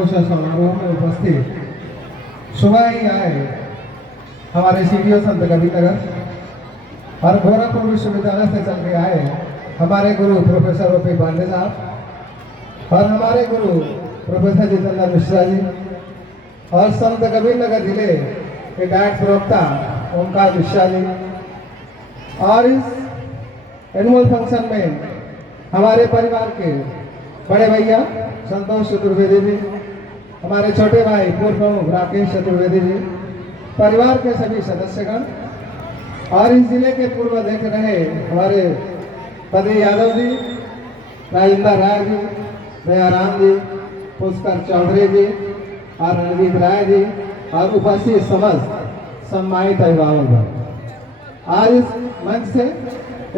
घोषणा समारोह में उपस्थित सुबह ही आए हमारे सीडीओ संत कबीर नगर और गोरखपुर विश्वविद्यालय से चल के आए हमारे गुरु प्रोफेसर ओपी पांडे साहब और हमारे गुरु प्रोफेसर जितेंद्र मिश्रा जी और संत कबीर नगर जिले के गायक प्रवक्ता ओमकार मिश्रा जी। और इस एनुअल फंक्शन में हमारे परिवार के बड़े भैया संतोष चतुर्वेदी जी, हमारे छोटे भाई पूर्व प्रमुख राकेश चतुर्वेदी जी, परिवार के सभी सदस्यगण और इस जिले के पूर्व देख रहे हमारे पति यादव जी, राजेंद्र राय जी, दयाराम जी, पुष्कर चौधरी जी और रणजीत राय जी और उपस्थित समस्त सम्मानित अभिभावक। आज इस मंच से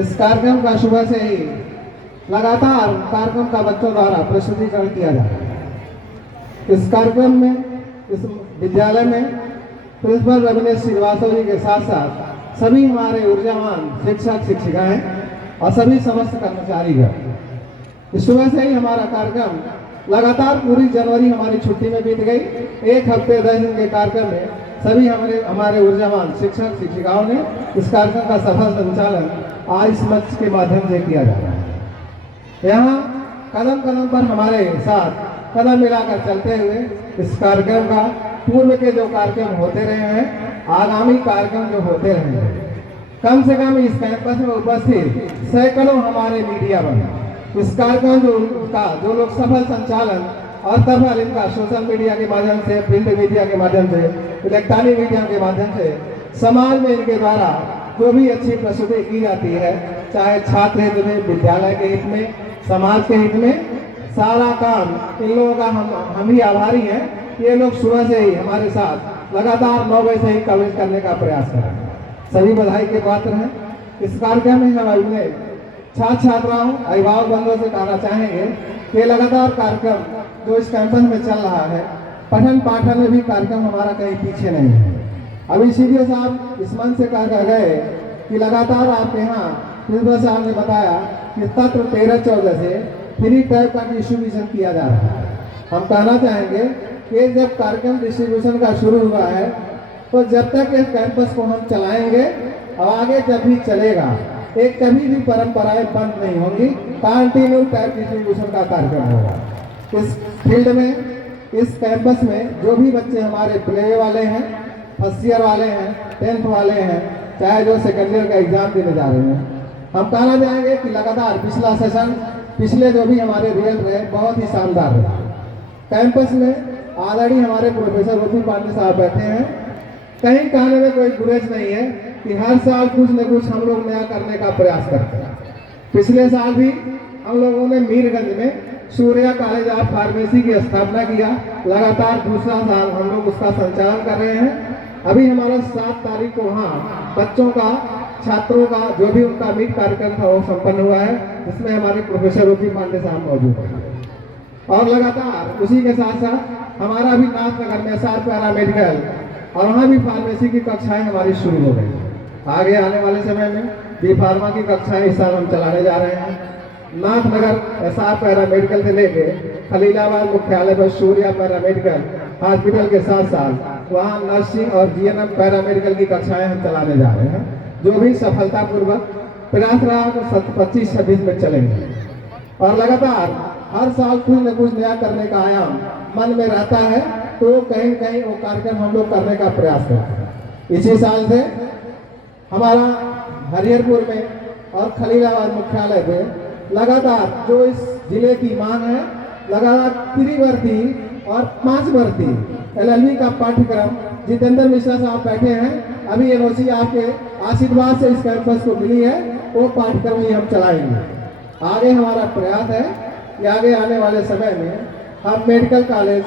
इस कार्यक्रम का सुबह से ही लगातार कार्यक्रम का बच्चों द्वारा प्रस्तुतिकरण किया जा रहा है। इस कार्यक्रम में इस विद्यालय में प्रिंसिपल रविनेश श्रीवास्तव जी के साथ साथ सभी हमारे ऊर्जावान शिक्षक शिक्षिकाएं और सभी समस्त कर्मचारीगण। इस सुबह से ही हमारा कार्यक्रम लगातार पूरी जनवरी हमारी छुट्टी में बीत गई। एक हफ्ते 10 दिन के कार्यक्रम में सभी हमारे ऊर्जावान शिक्षक शिक्षिकाओं ने इस कार्यक्रम का सफल संचालन आज इस मंच के माध्यम से किया जा रहा है। यहाँ कदम कदम पर हमारे साथ कदम मिलाकर चलते हुए इस कार्यक्रम का पूर्व के जो कार्यक्रम होते रहे हैं, आगामी कार्यक्रम जो होते रहेंगे, कम से कम इस कैंपस में उपस्थित सैकड़ों हमारे मीडिया बने इस कार्यक्रम जो लोग सफल संचालन और तब इनका सोशल मीडिया के माध्यम से, प्रिंट मीडिया के माध्यम से, इलेक्ट्रॉनिक मीडिया के माध्यम से समाज में इनके द्वारा जो भी अच्छी प्रस्तुति की जाती है, चाहे छात्र हित में, विद्यालय के हित में, समाज के हित में, सारा काम इन लोगों का हम ही आभारी हैं। ये लोग सुबह से ही हमारे साथ लगातार 9 बजे से ही कवरेज करने का प्रयास कर रहे हैं। सभी बधाई के पात्र हैं। इस कार्यक्रम में हम अपने छात्र छात्राओं अभिभावक बंधुओं से कहना चाहेंगे कि लगातार कार्यक्रम जो इस कैंपस में चल रहा है, पठन पाठन में भी कार्यक्रम हमारा कहीं पीछे नहीं है। अभी सीडीओ साहब इस मंच से कह गए कि लगातार आपके यहाँ प्रिंसिपल साहब ने बताया कि तत्व 13-14 से फ्री टाइप का डिस्ट्रीब्यूशन किया जा रहा है। हम कहना चाहेंगे कि जब कार्यक्रम डिस्ट्रीब्यूशन का शुरू हुआ है तो जब तक इस कैंपस को हम चलाएंगे और आगे जब भी चलेगा, एक कभी भी परंपराएं बंद नहीं होंगी, कंटिन्यू टाइप डिस्ट्रीब्यूशन का कार्यक्रम होगा। इस फील्ड में, इस कैंपस में जो भी बच्चे हमारे प्ले वाले हैं, फर्स्ट ईयर वाले हैं, 10th वाले हैं, चाहे जो सेकेंड ईयर का एग्जाम देने जा रहे हैं, हम कहना चाहेंगे कि लगातार पिछला सेशन, पिछले जो भी हमारे रिजल्ट रहे बहुत ही शानदार रहे। कैंपस में ऑलरेडी हमारे प्रोफेसर ओपी पांडे साहब बैठे हैं। कहीं कहने में कोई गुरेज नहीं है कि हर साल कुछ न कुछ हम लोग नया करने का प्रयास करते हैं। पिछले साल भी हम लोगों ने मीरगंज में सूर्या कॉलेज ऑफ फार्मेसी की स्थापना किया। लगातार दूसरा साल हम लोग उसका संचालन कर रहे हैं। अभी हमारा 7 तारीख को वहाँ बच्चों का, छात्रों का जो भी उनका मीट कार्यक्रम था वो संपन्न हुआ है, जिसमें हमारे प्रोफेसर ओपी पांडे साहब मौजूद हैं। और लगातार उसी के साथ साथ हमारा भी नाथनगर में SR पैरामेडिकल और वहाँ भी फार्मेसी की कक्षाएं हमारी शुरू हो गई। आगे आने वाले समय में बी फार्मा की कक्षाएं इस साल हम चलाने जा रहे हैं। नाथनगर SR पैरामेडिकल से लेके खलीलाबाद मुख्यालय पर सूर्या पैरामेडिकल हॉस्पिटल के साथ साथ वहाँ नर्सिंग और GNM पैरामेडिकल की कक्षाएं हम चलाने जा रहे हैं, जो भी सफलतापूर्वक प्रयास रहा तो 25-26 में चलेंगे। और लगातार हर साल कुछ न कुछ नया करने का आयाम मन में रहता है, तो कहीं न कहीं वो कार्यक्रम हम लोग करने का प्रयास करते हैं। इसी साल से हमारा हरिहरपुर में और खलीलाबाद मुख्यालय पे लगातार जो इस जिले की मांग है, लगातार त्रिवर्ती और 5 वर्ती LLB का पाठ्यक्रम जितेंद्र मिश्रा साहब बैठे हैं। अभी NOC आपके आशीर्वाद से इस कैंपस को मिली है, वो पाठ्यक्रम ही हम चलाएंगे। आगे हमारा प्रयास है कि आगे आने वाले समय में हम मेडिकल कॉलेज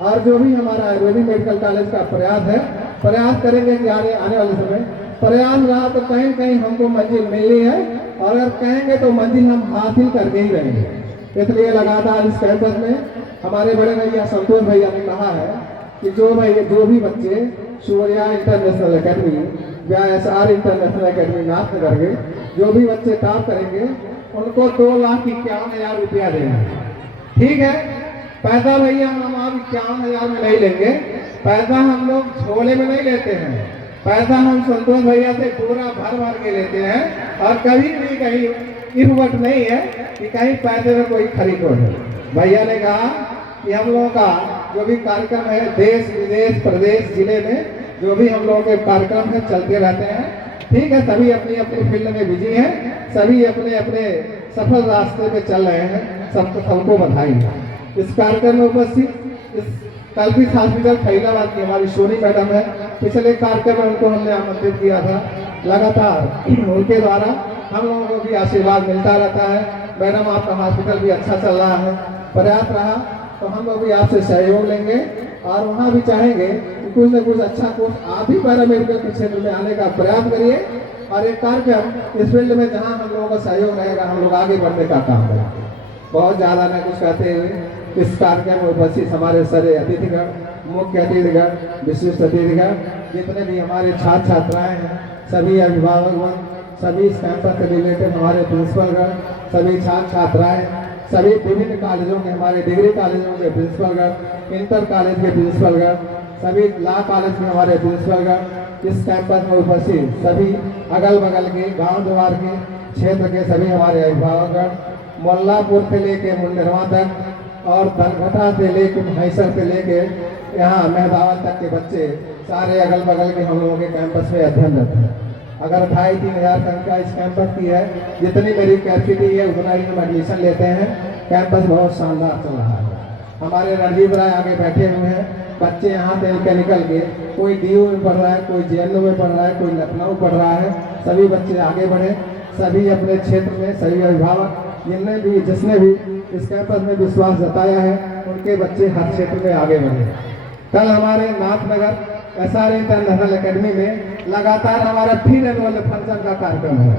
और जो भी हमारा आयुर्वेदिक मेडिकल कॉलेज का प्रयास करेंगे कि आने वाले समय प्रयास रहा तो कहीं न कहीं हमको मंजिल मिलनी है, और अगर कहेंगे तो मंजिल हम हासिल करके ही रहेंगे। इसलिए लगातार इस कैंपस में हमारे बड़े भैया संतोष भैया ने कहा है कि जो भी बच्चे सूर्या इंटरनेशनल अकेडमी या SR इंटरनेशनल अकेडमी नाथनगर के जो भी बच्चे टॉप करेंगे उनको 2,51,000 रुपया देना है। ठीक है, पैसा भैया हम आप 51,000 में नहीं लेंगे, पैसा हम लोग झोले में नहीं लेते हैं, पैसा हम संतोष भैया से पूरा भर भर के लेते हैं। और कभी भी कहीं इफवट नहीं है कि कहीं पैसे में कोई खरीद हो जाए। भैया ने कहा कि हम लोगों का जो भी कार्यक्रम है देश विदेश प्रदेश जिले में जो भी हम लोगों के कार्यक्रम है चलते रहते हैं। ठीक है, सभी अपनी अपनी फील्ड में बिजी हैं, सभी अपने अपने सफल रास्ते पे चल रहे हैं, सबको बधाई है। इस कार्यक्रम में उपस्थित इस कल्पित हॉस्पिटल फैलाबाद की हमारी सोनी मैडम है। पिछले कार्यक्रम में उनको हमने आमंत्रित किया था। लगातार उनके द्वारा हम लोगों को भी आशीर्वाद मिलता रहता है। मैडम आपका हॉस्पिटल भी अच्छा चल रहा है, पर्याप्त रहा तो हम लोग भी आपसे सहयोग लेंगे और वहाँ भी चाहेंगे कि कुछ न कुछ अच्छा कोर्स आप भी पैरामेडिकल के क्षेत्र में आने का प्रयास करिए और एक कार्यक्रम इस फील्ड में जहाँ हम लोगों का सहयोग रहेगा हम लोग आगे बढ़ने का काम करेंगे। बहुत ज़्यादा न कुछ कहते हुए इस कार्यक्रम में उपस्थित हमारे सारे अतिथिगण, मुख्य अतिथिगण, विशिष्ट अतिथिगण, जितने भी हमारे छात्र छात्राएँ हैं, सभी अभिभावकगण, सभी इस कैंपस से रिलेटेड हमारे प्रिंसिपलगण, सभी छात्र छात्राएँ, सभी विभिन्न कॉलेजों के हमारे डिग्री कॉलेजों के प्रिंसिपलगण, इंटर कॉलेज के प्रिंसिपलगण, सभी लॉ कॉलेज के हमारे प्रिंसिपलगण, इस कैंपस में उपस्थित सभी अगल बगल के गांव जवार के क्षेत्र के सभी हमारे अभिभावकगण, मोल्लापुर से लेके मुंडेरवा तक और धनघटा से लेके भैंसर से लेके यहाँ मेहदावल तक के बच्चे सारे अगल बगल के हम लोगों के कैंपस में अध्ययनरत हैं। अगर 2,500-3,000 संख्या इस कैंपस की है, जितनी मेरी कैपेसिटी है उतना ही हम एडमिशन लेते हैं। कैंपस बहुत शानदार चल रहा है। हमारे रणजीत राय आगे बैठे हुए हैं, बच्चे यहाँ से निकल के कोई DU में पढ़ रहा है, कोई JNU में पढ़ रहा है, कोई लखनऊ पढ़ रहा है। सभी बच्चे आगे बढ़े, सभी अपने क्षेत्र में सभी अभिभावक जिसने भी इस कैंपस में विश्वास जताया है उनके बच्चे हर क्षेत्र में आगे बढ़े। कल हमारे नाथनगर SR इंटरनेशनल एकेडमी में लगातार हमारा फिर एनुअल फंक्शन का कार्यक्रम है।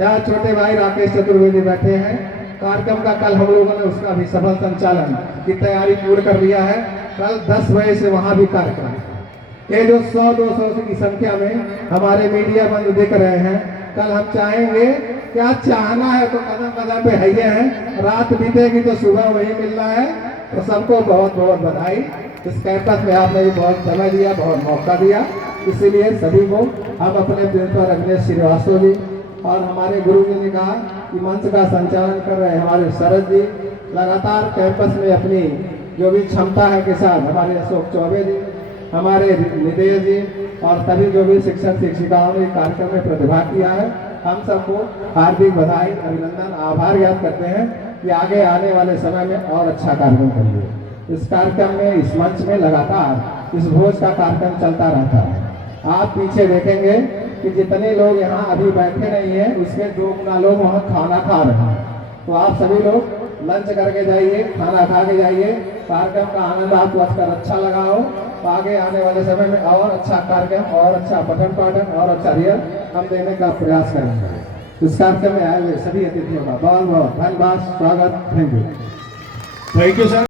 यहाँ छोटे भाई राकेश चतुर्वेदी बैठे हैं। कार्यक्रम का कल हम लोगों ने उसका भी सफल संचालन की तैयारी पूर्ण कर लिया है। कल 10 बजे से वहाँ भी कार्यक्रम है। ये जो 100-200 की संख्या में हमारे मीडिया बंधु दिख रहे हैं, कल हम चाहेंगे क्या चाहना है तो कदम कदम पे है ही है। रात बीतेगी तो सुबह वही मिलना है। तो सबको बहुत बहुत बधाई। इस कैंपस में आपने भी बहुत समय दिया, बहुत मौका दिया, इसीलिए सभी को हम अपने प्रिंसिपल अखिलेश श्रीवास्तव जी और हमारे गुरु जी ने कहा कि मंच का संचालन कर रहे हैं हमारे शरद जी, लगातार कैंपस में अपनी जो भी क्षमता है के साथ हमारे अशोक चौबे जी, हमारे निदेश जी और सभी जो भी शिक्षक शिक्षिकाओं ने कार्यक्रम में प्रतिभाग किया है, हम सबको हार्दिक बधाई, अभिनंदन, आभार ज्ञात करते हैं कि आगे आने वाले समय में और अच्छा कार्यक्रम करिए। इस कार्यक्रम में, इस मंच में लगातार इस भोज का कार्यक्रम चलता रहता है। आप पीछे देखेंगे कि जितने लोग यहाँ अभी बैठे नहीं हैं उसके 2 गुना लोग वहाँ खाना खा रहे हैं। तो आप सभी लोग लंच करके जाइए, खाना खा के जाइए। कार्यक्रम का आनंद आपको अच्छा लगा हो तो आगे आने वाले समय में और अच्छा कार्यक्रम और अच्छा पठन पाठन और अच्छा रियल हम देने का प्रयास करेंगे। इस कार्यक्रम में आए हुए सभी अतिथियों का बहुत बहुत धन्यवाद, स्वागत। Thank you sir.